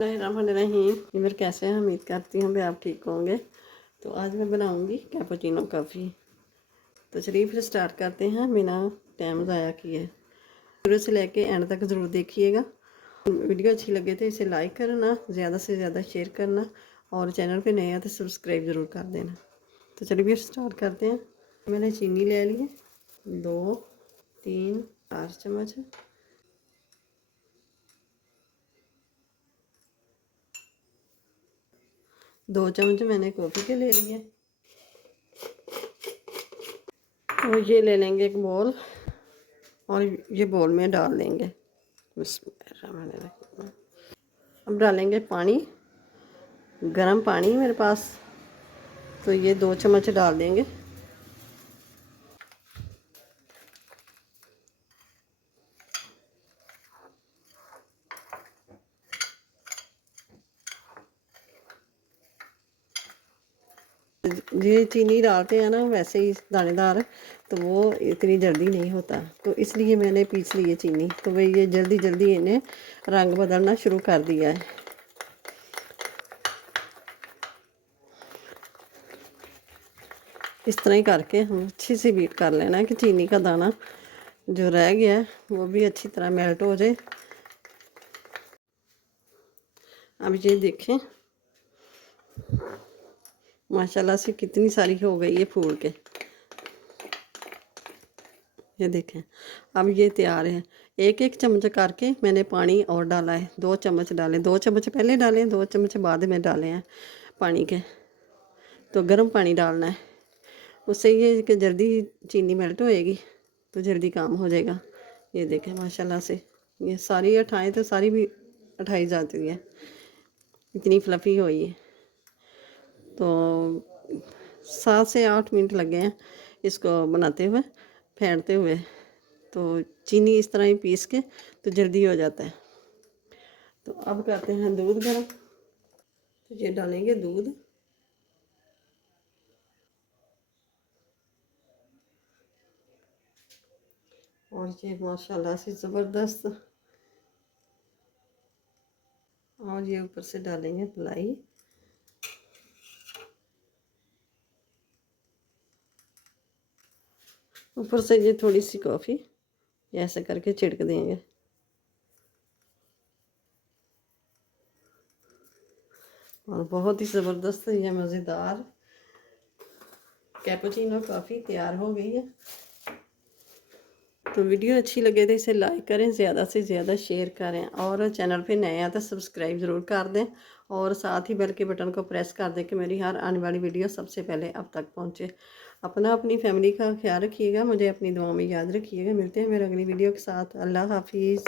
रहीम इमर कैसे हैं। उम्मीद करती हूँ भी आप ठीक होंगे। तो आज मैं बनाऊंगी कैपुचिनो कॉफ़ी। तो चलिए फिर स्टार्ट करते हैं बिना टाइम ज़ाया किए। शुरू से लेके एंड तक ज़रूर देखिएगा। वीडियो अच्छी लगे तो इसे लाइक करना, ज़्यादा से ज़्यादा शेयर करना और चैनल पे नए हैं तो सब्सक्राइब ज़रूर कर देना। तो चलिए फिर स्टार्ट करते हैं। मैंने चीनी ले ली है 2 3 4 चम्मच। 2 चम्मच मैंने कॉफ़ी के ले लिए। और ये ले लेंगे एक बोल और ये बोल में डाल देंगे। अब डालेंगे पानी, गर्म पानी मेरे पास, तो ये 2 चम्मच डाल देंगे। ये चीनी डालते हैं ना वैसे ही दानेदार, तो वो इतनी जल्दी नहीं होता, तो इसलिए मैंने पीस ली है चीनी। तो वही ये जल्दी जल्दी इन्हें रंग बदलना शुरू कर दिया है। इस तरह ही करके हम अच्छी सी बीट कर लेना है कि चीनी का दाना जो रह गया है वो भी अच्छी तरह मेल्ट हो जाए। अब ये देखें माशाल्लाह से कितनी सारी हो गई है फूल के। ये देखें अब ये तैयार है। एक एक चम्मच करके मैंने पानी और डाला है। 2 चम्मच डाले, 2 चम्मच पहले डालें, 2 चम्मच बाद में डाले हैं पानी के। तो गर्म पानी डालना है, उससे ये कि जल्दी चीनी मेल्ट होएगी तो जल्दी काम हो जाएगा। ये देखें माशाल्लाह से ये सारी अठाएँ तो सारी भी अठाई जाती है, इतनी फ्लफ़ी हुई है। तो 7 से 8 मिनट लगे हैं इसको बनाते हुए, फेंटते हुए। तो चीनी इस तरह ही पीस के तो जल्दी हो जाता है। तो अब करते हैं दूध गर्म। तो ये डालेंगे दूध, और ये माशाल्लाह से ज़बरदस्त। और ये ऊपर से डालेंगे मलाई। ऊपर से ये थोड़ी सी कॉफ़ी ऐसे करके छिड़क देंगे। और बहुत ही ज़बरदस्त या मज़ेदार कैपुचिनो कॉफ़ी तैयार हो गई है। तो वीडियो अच्छी लगे तो इसे लाइक करें, ज़्यादा से ज़्यादा शेयर करें और चैनल पे नए हैं तो सब्सक्राइब ज़रूर कर दें और साथ ही बेल के बटन को प्रेस कर दें कि मेरी हर आने वाली वीडियो सबसे पहले अब तक पहुंचे। अपनी फैमिली का ख्याल रखिएगा, मुझे अपनी दुआ में याद रखिएगा। मिलते हैं मेरे अगली वीडियो के साथ। अल्लाह हाफिज़।